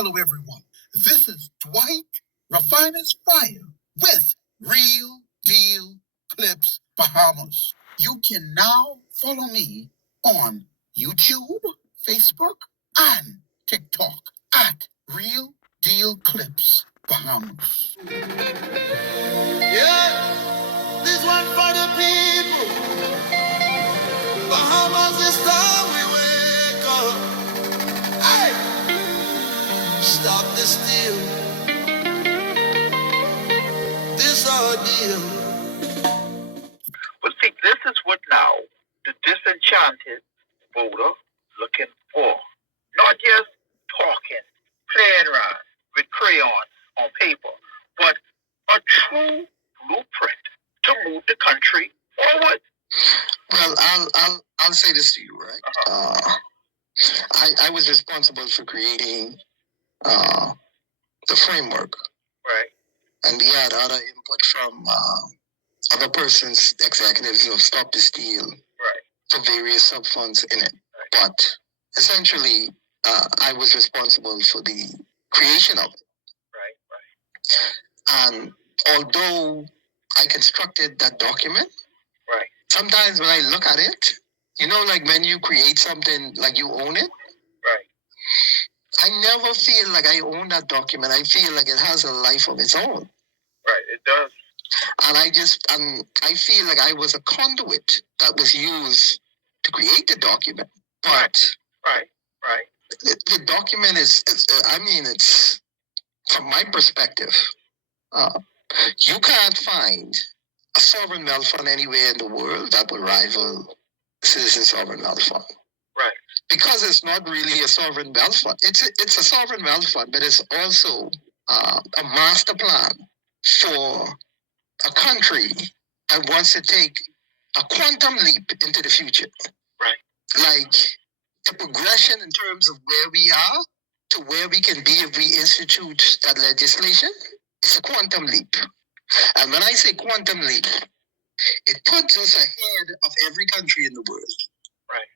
Hello, everyone. This is Dwight Refiner's Fire with Real Deal Clips Bahamas. You can now follow me on YouTube, Facebook, and TikTok at Real Deal Clips Bahamas. Yeah, this one for the people. Bahamas is time we wake up. Hey, stop the steal, this ordeal. But see, this is what now the disenchanted voter looking for. Not just talking, playing around with crayons on paper, but a true blueprint to move the country forward. Well, I'll say this to you, right? I was responsible for creating the framework, right? And we had other input from other persons, executives of Stop the Steal, right, for various sub funds in it. Right. But essentially, I was responsible for the creation of it. Right, right. And although I constructed that document, right, sometimes when I look at it, like when you create something, like you own it, right, I never feel like I own that document. I feel like it has a life of its own. Right, it does. And I feel like I was a conduit that was used to create the document. But right. The document it's from my perspective, you can't find a sovereign wealth fund anywhere in the world that will rival Citizen Sovereign Wealth Fund. Right. Because it's not really a sovereign wealth fund. It's a sovereign wealth fund, but it's also a master plan for a country that wants to take a quantum leap into the future. Right. Like the progression in terms of where we are to where we can be if we institute that legislation, it's a quantum leap. And when I say quantum leap, it puts us ahead of every country in the world. Right.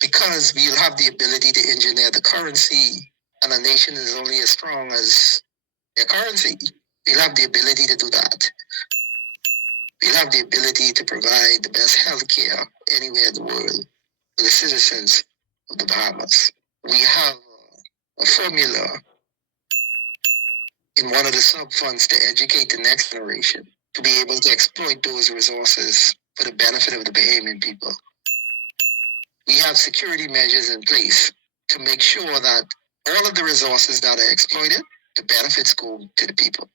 Because we'll have the ability to engineer the currency, and a nation is only as strong as their currency. We'll have the ability to do that. We'll have the ability to provide the best health care anywhere in the world for the citizens of the Bahamas. We have a formula in one of the sub-funds to educate the next generation to be able to exploit those resources for the benefit of the Bahamian people. We have security measures in place to make sure that all of the resources that are exploited, the benefits go to the people.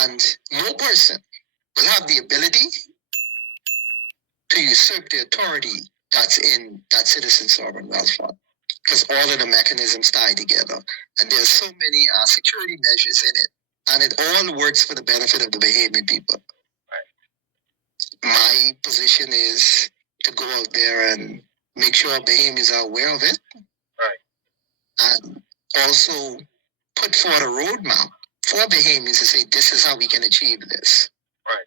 And no person will have the ability to usurp the authority that's in that Citizen Sovereign Wealth Fund, because all of the mechanisms tie together. And there's so many security measures in it. And it all works for the benefit of the Bahamian people. Right. My position is to go out there and make sure Bahamians are aware of it. Right. And also put forward a roadmap for Bahamians to say, this is how we can achieve this. Right.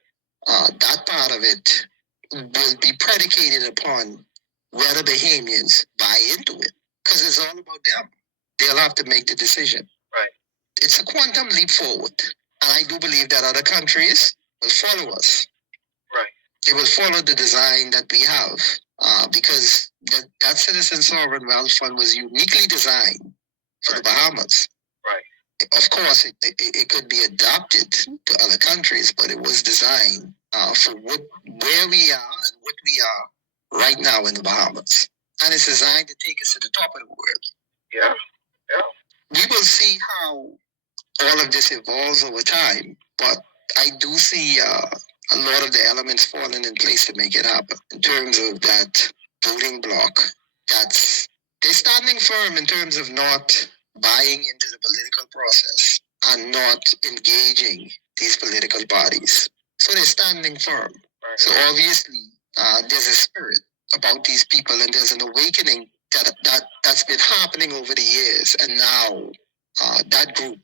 That part of it will be predicated upon whether Bahamians buy into it, because it's all about them. They'll have to make the decision. Right. It's a quantum leap forward, and I do believe that other countries will follow us. Right. They will follow the design that we have, because that Citizen Sovereign Wealth Fund was uniquely designed for the Bahamas. Right. Of course, it could be adopted to other countries, but it was designed for where we are and what we are right now in the Bahamas. And it's designed to take us to the top of the world. Yeah, yeah. We will see how all of this evolves over time, but I do see a lot of the elements falling in place to make it happen. In terms of that voting bloc, they're standing firm in terms of not buying into the political process and not engaging these political parties. So they're standing firm. Right. So obviously, there's a spirit about these people, and there's an awakening that's been happening over the years. And now that group,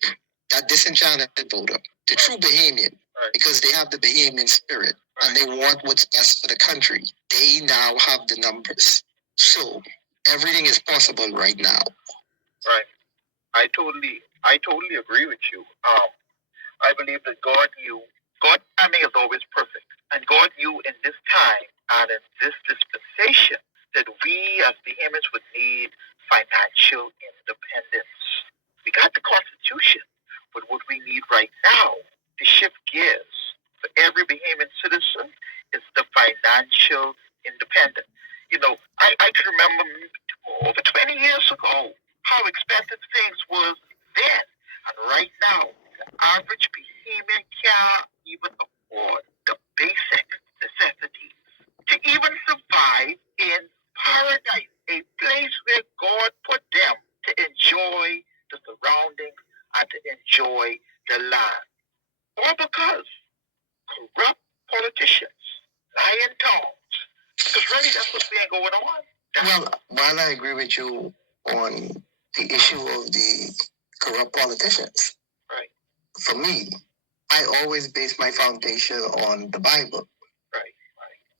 that disenchanted voter, the true Bahamian, right, because they have the Bahamian spirit, right, and they want what's best for the country, they now have the numbers. So Everything is possible right now. Right. I totally agree with you. I believe that God's timing is always perfect. And God knew in this time and in this dispensation that we as Bahamians would need financial independence. We got the Constitution, but what we need right now to shift gears for every Bahamian citizen is the financial independence. I can remember over 20 years ago how expensive things was then. And right now, the average Bahamian can't even afford the basic necessities to even survive in paradise, a place where God put them to enjoy the surroundings and to enjoy the land. All because corrupt politicians, lying tongues. Because really, that's what's been going on. Well, while I agree with you on the issue of the corrupt politicians, right? For me, I always base my foundation on the Bible. Right.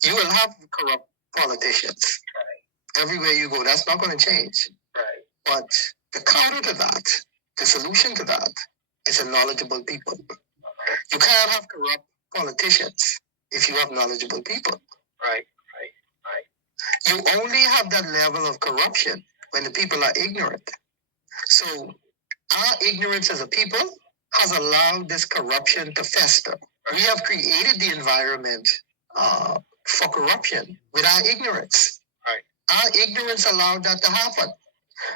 You will have corrupt politicians. Right. Everywhere you go, that's not going to change. Right. But the counter to that, the solution to that, is a knowledgeable people. You can't have corrupt politicians if you have knowledgeable people. Right. You only have that level of corruption when the people are ignorant. So our ignorance as a people has allowed this corruption to fester. We have created the environment for corruption with our ignorance. Right. Our ignorance allowed that to happen.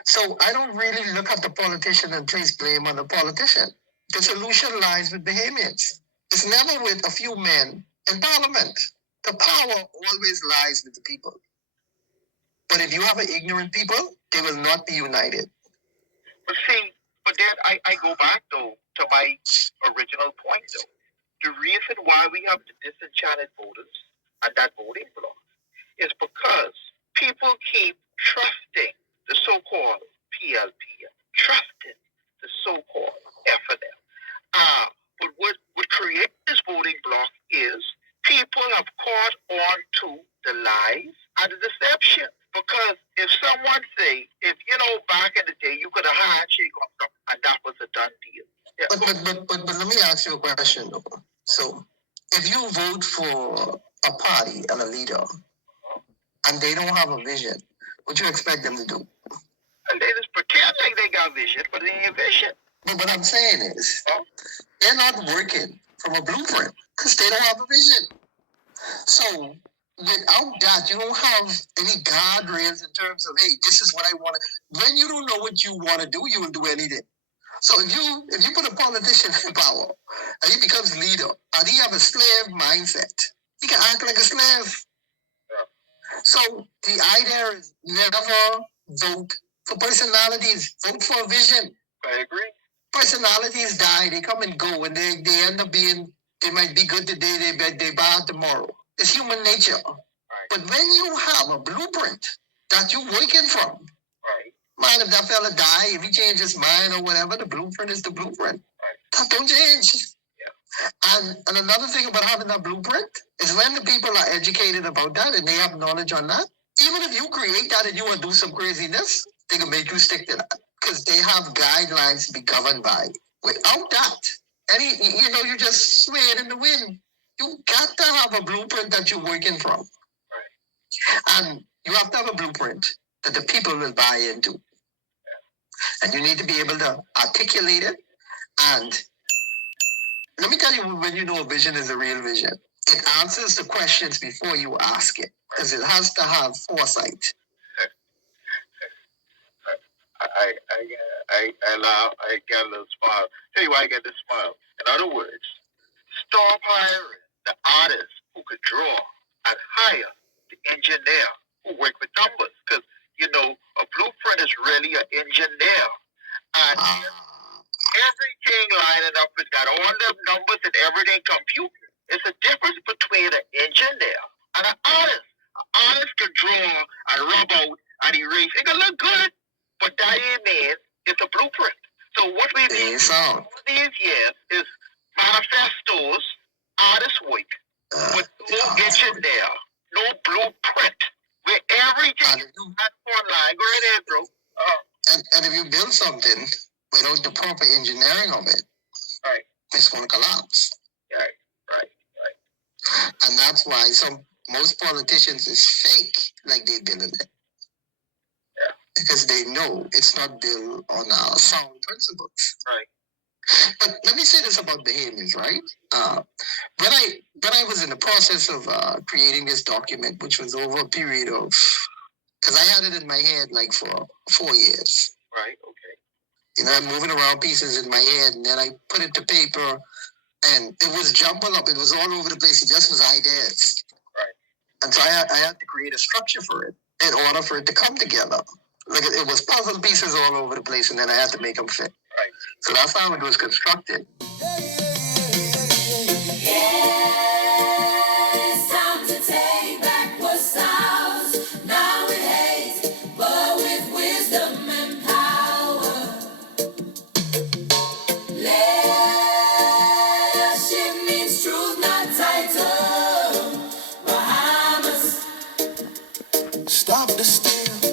So I don't really look at the politician and place blame on the politician. The solution lies with Bahamians. It's never with a few men in parliament. The power always lies with the people. But if you have an ignorant people, they will not be united. But then I go back though to my original point though. The reason why we have the disenchanted voters and that voting bloc is because people keep trusting the so-called PLP, trusting the so-called FNL. But what creates this voting bloc is people have caught on to the lies and the deception. Because if someone say, back in the day you could have handshake on them and that was a done deal. Yeah. But let me ask you a question though. So if you vote for a party and a leader and they don't have a vision, what you expect them to do? And they just pretend like they got vision, but they ain't vision. But what I'm saying is, they're not working from a blueprint because they don't have a vision. So without that, you don't have any guardrails in terms of, hey, this is what I want to. When you don't know what you want to do, you will do anything. So if you put a politician in power and he becomes leader and he have a slave mindset, he can act like a slave. Yeah. So the idea is never vote for personalities, vote for a vision. I agree. Personalities die, they come and go, and they end up being, they might be good today, they bad tomorrow. It's human nature. Right. But when you have a blueprint that you're working from, right. Man, if that fella die, if he changes his mind or whatever, the blueprint is the blueprint. Right. That don't change. Yeah. And another thing about having that blueprint is when the people are educated about that and they have knowledge on that, even if you create that and you want to do some craziness, they can make you stick to that because they have guidelines to be governed by. Without that, you just swaying in the wind. You got to have a blueprint that you're working from. Right. And you have to have a blueprint that the people will buy into. Yeah. And you need to be able to articulate it. And let me tell you when you know a vision is a real vision. It answers the questions before you ask it. Because it has to have foresight. I get a little smile. Tell you why I get this smile. In other words, stop hiring the artist who could draw and hire the engineer who work with numbers. Because, a blueprint is really an engineer. And everything lining up with that, all the numbers and everything computed. It's a difference between an engineer and an artist. An artist can draw and rub out and erase. It can look good, but that ain't mean it's a blueprint. So what we need all these years is manifestos, artist work, but no engineer, no blueprint. Where everything is online. Go And if you build something without the proper engineering of it, right, it's going to collapse. Right, right, right. And that's why most politicians is fake, like they building it. Yeah. Because they know it's not built on sound principles. Right. But let me say this about Bahamians, right? When I was in the process of creating this document, which was over a period of, because I had it in my head like for 4 years. Right. Okay. You know, I'm moving around pieces in my head, and then I put it to paper, and it was jumping up. It was all over the place. It just was ideas. Right. And so I had to create a structure for it in order for it to come together. Like it was puzzle pieces all over the place, and then I had to make them fit. Right. So that's how it was constructed. It's time to take back what's ours. Now with hate, but with wisdom and power. Leadership means truth, not title. Bahamas. Stop the steal.